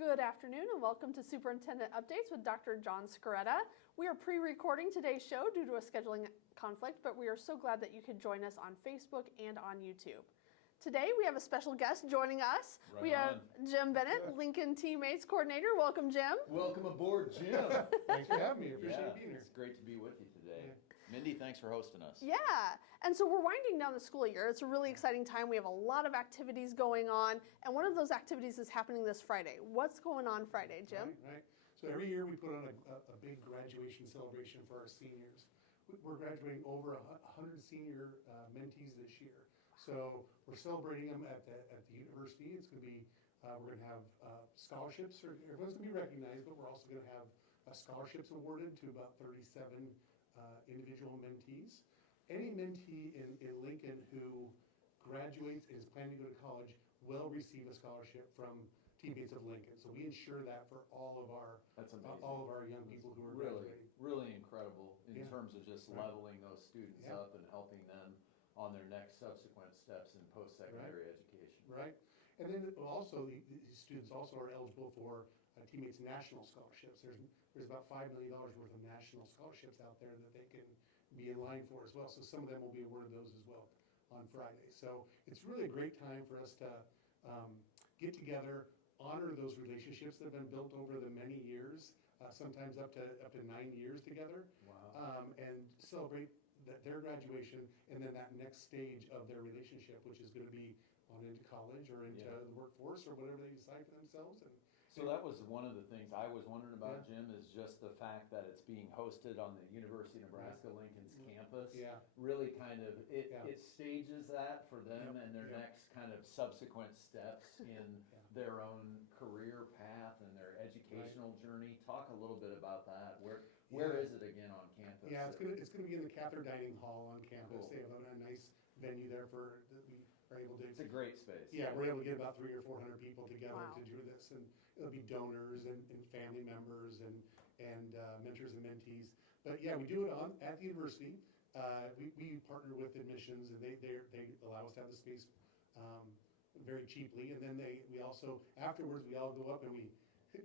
Good afternoon and welcome to Superintendent Updates with Dr. John Scaretta. We are pre-recording today's show due to a scheduling conflict, but we are so glad that you could join us on Facebook and on YouTube. Today we have a special guest joining us. We have Jim Bennett, Lincoln Teammates Coordinator. Welcome, Jim. Welcome aboard, Jim. Thanks for having me. Appreciate being here. It's great to be with you today. Mindy, thanks for hosting us. Yeah, and so we're winding down the school year. It's a really exciting time. We have a lot of activities going on, and one of those activities is happening this Friday. What's going on Friday, Jim? Right. So every year we put on a big graduation celebration for our seniors. We're graduating over 100 senior mentees this year. So we're celebrating them at the university. It's going to be, we're going to have scholarships. Everyone's going to be recognized, but we're also going to have scholarships awarded to about 37 individual mentees. Any mentee in Lincoln who graduates and is planning to go to college will receive a scholarship from Teammates of Lincoln. So we ensure that for all of our young people who are graduating. Really incredible in terms of just leveling those students up and helping them on their next subsequent steps in post-secondary education. Right. And then also, these students also are eligible for Teammates National Scholarships. There's about $5 million worth of national scholarships out there that they can be in line for as well. So some of them will be awarded those as well on Friday. So it's really a great time for us to get together, honor those relationships that have been built over the many years, sometimes up to 9 years together. Wow. And celebrate their graduation and then that next stage of their relationship, which is going to be on into college or into the workforce or whatever they decide for themselves. So that was one of the things I was wondering about, Jim, is just the fact that it's being hosted on the University of Nebraska Lincoln's campus. Yeah. Really kind of, it stages that for them and their next kind of subsequent steps in their own career path and their educational journey. Talk a little bit about that. Where is it again on campus? Yeah, it's gonna be in the Cather Dining Hall on campus. Cool. They have a nice venue there that we are able to. It's a great space. Yeah, we're able to get about 300 or 400 people together Wow. to do this, and it'll be donors and family members and mentors and mentees. But yeah, we do it at the university. We partner with admissions, and they allow us to have the space very cheaply. And then we also afterwards we all go up and we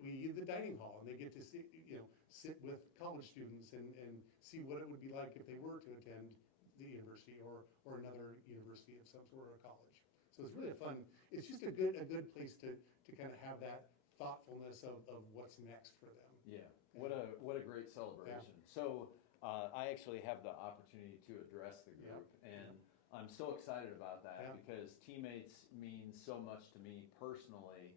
use the dining hall, and they get to sit with college students and see what it would be like if they were to attend the university or another university of some sort or a college. So it's really it's just a good place to kind of have that thoughtfulness of what's next for them. Yeah, what a great celebration. Yeah. So I actually have the opportunity to address the group, and I'm so excited about that because Teammates means so much to me personally,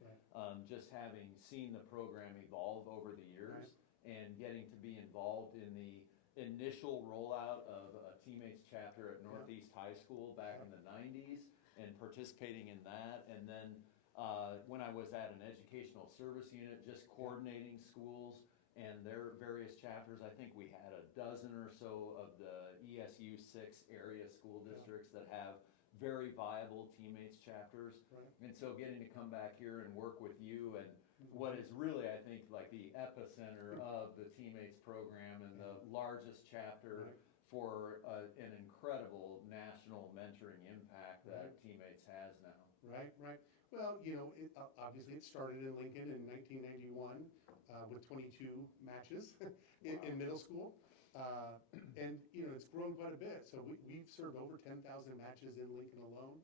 just having seen the program evolve over the years and getting to be involved in the initial rollout of a Teammates chapter at Northeast High School back in the 90s and participating in that. And then when I was at an educational service unit, just coordinating schools and their various chapters. I think we had a dozen or so of the ESU 6 area school districts that have very viable Teammates chapters. And so getting to come back here and work with you and what is really, I think, like the epicenter of the Teammates program and the largest chapter for an incredible national mentoring impact that Teammates has now. Right. Well, obviously it started in Lincoln in 1991 with 22 matches in middle school. And, it's grown quite a bit. So we've served over 10,000 matches in Lincoln alone.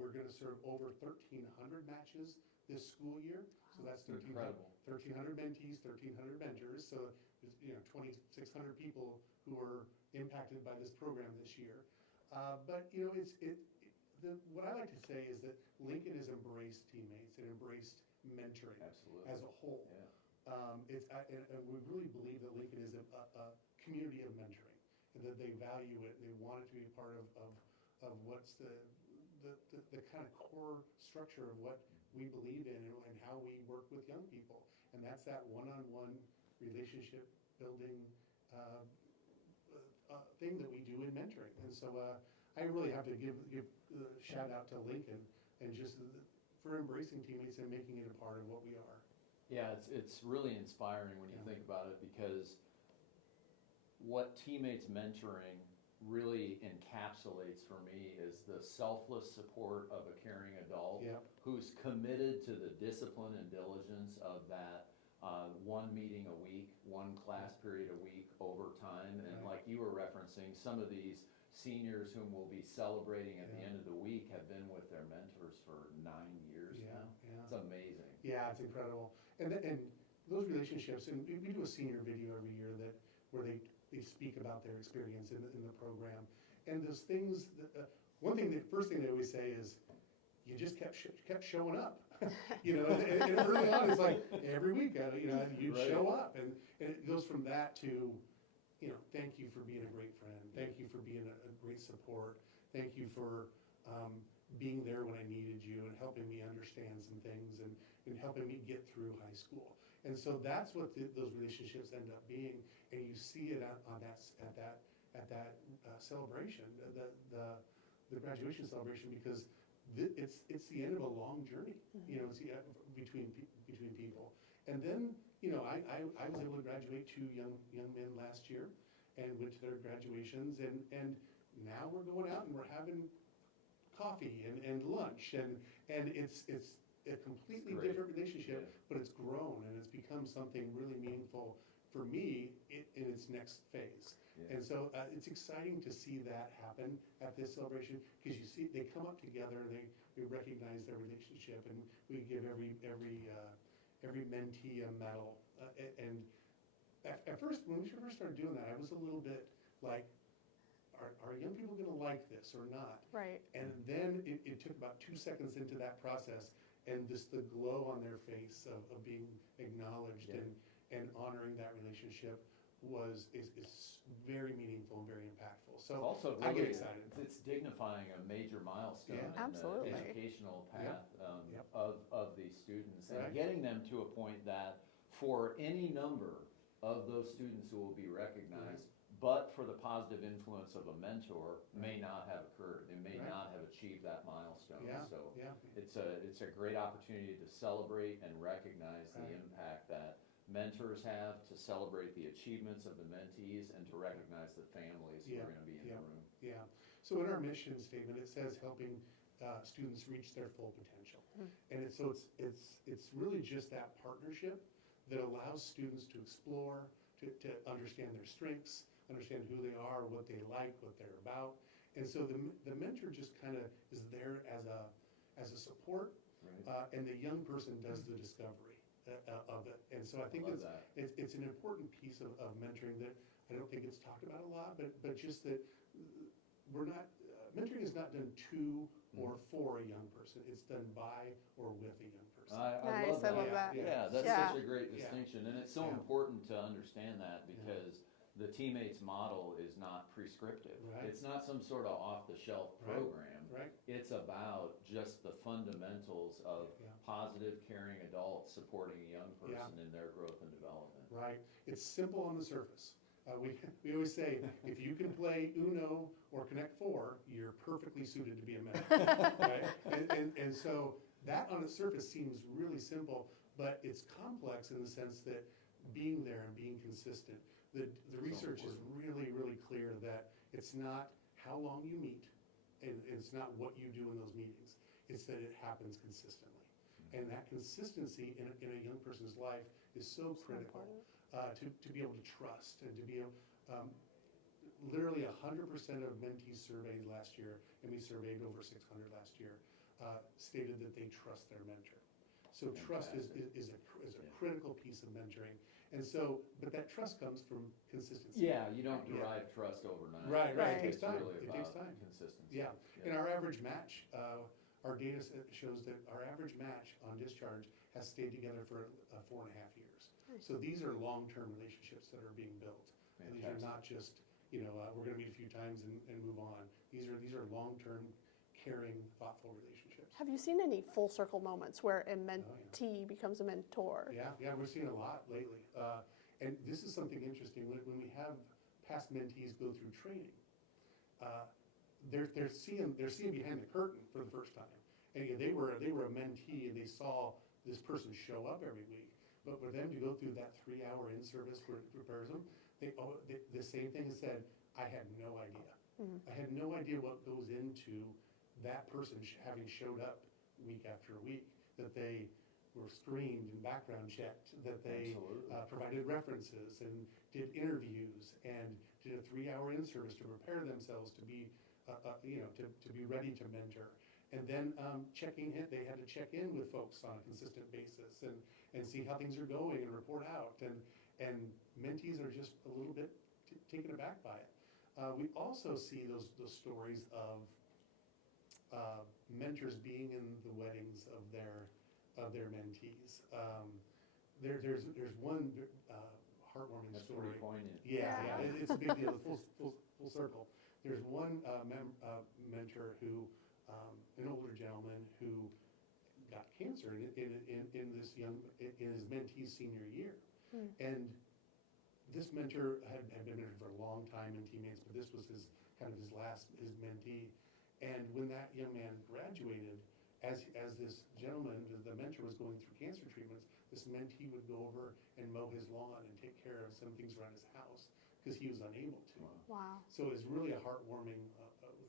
We're going to serve over 1,300 matches this school year. So that's 1,300 mentees, 1,300 mentors. So there's 2,600 people who are impacted by this program this year. But what I like to say is that Lincoln has embraced Teammates and embraced mentoring as a whole. And we really believe that Lincoln is a community of mentoring, and that they value it and they want it to be a part of what's the kind of core structure of what we believe in and how we work with young people. And that's that one-on-one relationship building thing that we do in mentoring. And so I really have to give a shout out to Lincoln and just for embracing Teammates and making it a part of what we are. Yeah, it's really inspiring when you think about it, because what Teammates mentoring really encapsulates for me is the selfless support of a caring adult Yeah. who's committed to the discipline and diligence of that one meeting a week, one class period a week over time. And Right. like you were referencing, some of these seniors whom we'll be celebrating at the Yeah. end of the week have been with their mentors for 9 years Yeah, now. yeah. It's amazing. Yeah, it's incredible. And those relationships, and we do a senior video every year where they speak about their experience in the program. And those things, first thing they always say is, you just kept showing up. And early on, it's like every week, you'd Right. show up. And it goes from that to, thank you for being a great friend. Thank you for being a great support. Thank you for being there when I needed you and helping me understand some things and helping me get through high school. And so that's what those relationships end up being. And you see it at that celebration, the graduation celebration, because it's the end of a long journey. It's between people. And then I was able to graduate 2 young men last year and went to their graduations, and now we're going out and we're having coffee and lunch, and it's a completely It's great. different relationship, Yeah. but it's grown and it's become something really meaningful for me in its next phase. Yeah. And so it's exciting to see that happen at this celebration, because you see they come up together and we recognize their relationship, and we give every mentee a medal. And at first, when we first started doing that, I was a little bit like, are young people going to like this or not? Right. And then it took about 2 seconds into that process, and just the glow on their face of being acknowledged Yeah. and honoring that relationship is very meaningful and very impactful. It's So also I get really, excited. it's dignifying a major milestone Yeah. in the Absolutely. educational path Yep. of these students, and Right. getting them to a point that for any number of those students who will be recognized, but for the positive influence of a mentor, may not have occurred. They may Right. not have achieved that milestone. Yeah, So yeah. it's a great opportunity to celebrate and recognize the Right. impact that mentors have, to celebrate the achievements of the mentees, and to recognize the families who Yeah, are going to be in yeah. the room. Yeah, so in our mission statement, it says helping students reach their full potential. And it's really just that partnership that allows students to explore, to understand their strengths, understand who they are, what they like, what they're about. And so the mentor just kind of is there as a support, Right. and the young person does the discovery of it. And so I think love that. it's an important piece of mentoring that I don't think it's talked about a lot, but just that we're not, mentoring is not done to or for a young person. It's done by or with a young person. I Nice, I love that. Yeah, that's Yeah. such a great Yeah. distinction, and it's so Yeah. important to understand that, because the teammates model is not prescriptive. Right. It's not some sort of off-the-shelf Right. program. Right? It's about just the fundamentals of Yeah. positive, caring adults supporting a young person Yeah. in their growth and development. Right. It's simple on the surface. We always say, if you can play Uno or Connect Four, you're perfectly suited to be a mentor, right? And so that on the surface seems really simple, but it's complex in the sense that being there and being consistent. The research is really, really clear that it's not how long you meet, and it's not what you do in those meetings. It's that it happens consistently. And that consistency in a young person's life is so critical. To be able to trust and to be able, literally 100% of mentees surveyed last year, and we surveyed over 600 last year, stated that they trust their mentor. So trust is a critical piece of mentoring. And so, but that trust comes from consistency. Yeah, you don't Yeah. derive trust overnight. Right, right. It takes It's time. really It takes about time. consistency. Yeah, and our average match, our data shows that our average match on discharge has stayed together for 4.5 years. So these are long-term relationships that are being built. And these are Fantastic. not just, we're gonna meet a few times and move on. These are long-term, caring, thoughtful relationships. Have you seen any full circle moments where a mentee becomes a mentor? Yeah, we're seeing a lot lately. And this is something interesting, when we have past mentees go through training, they're seeing behind the curtain for the first time. And again, they were a mentee and they saw this person show up every week. But for them to go through that 3-hour in-service where it prepares them, the same thing is said, I had no idea. I had no idea what goes into that person having showed up week after week, that they were screened and background checked, that they provided references and did interviews and did a 3-hour in-service to prepare themselves to be, to be ready to mentor. And then checking in, they had to check in with folks on a consistent basis and see how things are going and report out. And mentees are just a little bit taken aback by it. We also see those stories of mentors being in the weddings of their mentees. There's one heartwarming That's story. pretty poignant. Yeah, it's a big deal. Full circle. There's one mentor who, an older gentleman who got cancer in his mentee's senior year, and this mentor had been mentored for a long time in teammates, but this was his mentee. And when that young man graduated, as this gentleman, the mentor, was going through cancer treatments, this mentee would go over and mow his lawn and take care of some things around his house because he was unable to. Wow. So it's really a heartwarming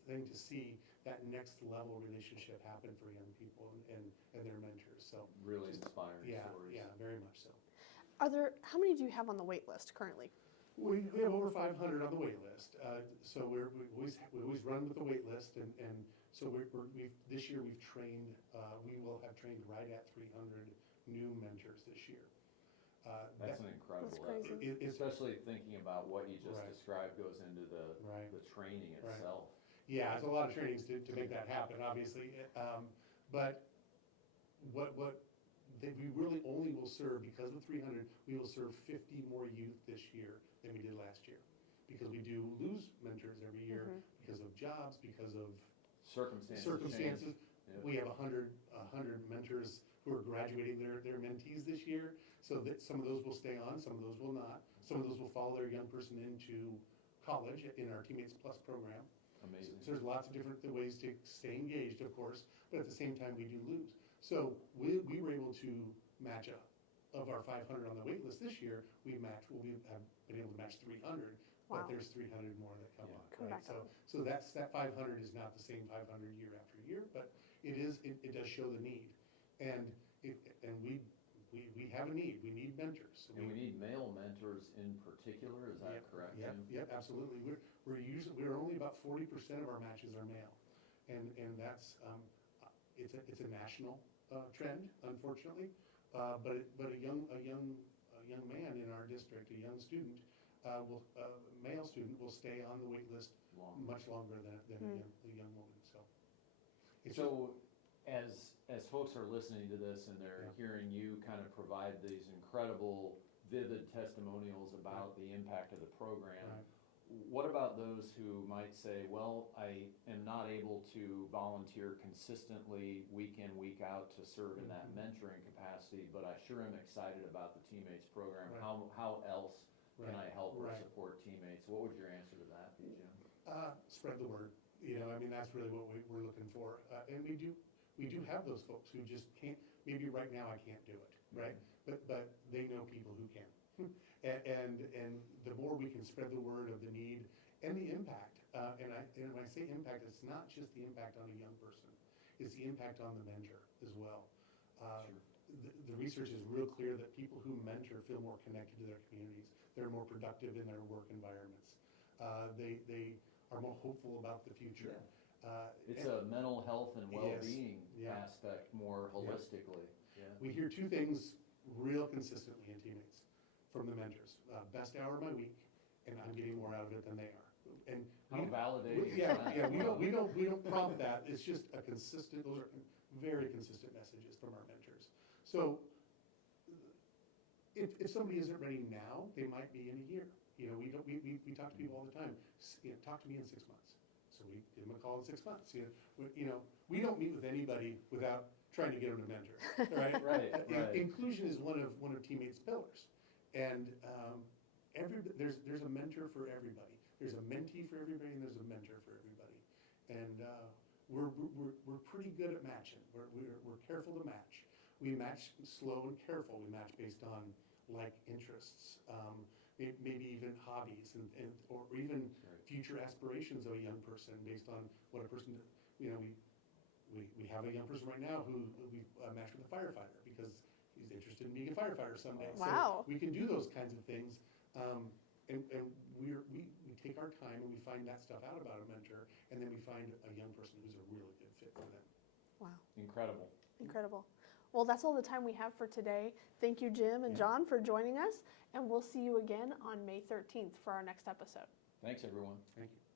thing to see that next level relationship happen for young people and their mentors. So really inspiring stories. Yeah, very much so. How many do you have on the wait list currently? We have over 500 on the wait list. So we always run with the wait list, and so this year we've trained. We will have trained right at 300 new mentors this year. That's an incredible That's crazy. effort, especially thinking about what you just Right. described goes into the training Right. itself. Yeah, it's a lot of trainings to make that happen, obviously. But we really only will serve, because of 300, we will serve 50 more youth this year than we did last year. Because we do lose mentors every year because of jobs, because of circumstances. Yep. We have 100 mentors who are graduating their mentees this year, so that some of those will stay on, some of those will not. Some of those will follow their young person into college in our Teammates Plus program. Amazing. So there's lots of different ways to stay engaged, of course, but at the same time we do lose. So we were able to match up. Of our 500 on the wait list this year, we have been able to match 300, Wow. but there's 300 more that come up, Come right? back up. So that 500 is not the same 500 year after year, but it does show the need, and we have a need. We need mentors. And we need male mentors in particular, is that correct? Yep, absolutely. We're only about 40% of our matches are male, and that's it's a national trend, unfortunately. But a young man in our district, a young student, male student, will stay on the wait list much longer than a young woman. So as folks are listening to this and they're hearing you kind of provide these incredible, vivid testimonials about the impact of the program, what about those who might say, well, I am not able to volunteer consistently week in, week out to serve in that mentoring capacity, but I sure am excited about the Teammates program. How else can I help or support teammates? What would your answer to that be, Jim? Spread the word. That's really what we're looking for. And we do have those folks who just can't, maybe right now I can't do it, right? But they know people who can. And the more we can spread the word of the need and the impact, and when I say impact, it's not just the impact on a young person, it's the impact on the mentor as well. The research is real clear that people who mentor feel more connected to their communities. They're more productive in their work environments. They are more hopeful about the future. It's a mental health and well-being aspect more holistically. We hear two things real consistently in teammates from the mentors: best hour of my week, and I'm getting more out of it than they are. And how validating. We don't prompt that. It's just a consistent. Those are very consistent messages from our mentors. So if somebody isn't ready now, they might be in a year. We talk to people all the time. Talk to me in 6 months. So we give them a call in 6 months. We don't meet with anybody without trying to get them to mentor. Right. Right. Inclusion is one of teammates' pillars, and there's a mentor for everybody. There's a mentee for everybody, and there's a mentor for everybody. And we're pretty good at matching. We're careful to match. We match slow and careful. We match based on like interests, maybe even hobbies, or even future aspirations of a young person based on what a person, we have a young person right now who we matched with a firefighter because he's interested in being a firefighter someday. Wow. So we can do those kinds of things. And we take our time and we find that stuff out about a mentor, and then we find a young person who's a really good fit for them. Wow. Incredible. Incredible. Well, that's all the time we have for today. Thank you, Jim and John, for joining us, and we'll see you again on May 13th for our next episode. Thanks, everyone. Thank you.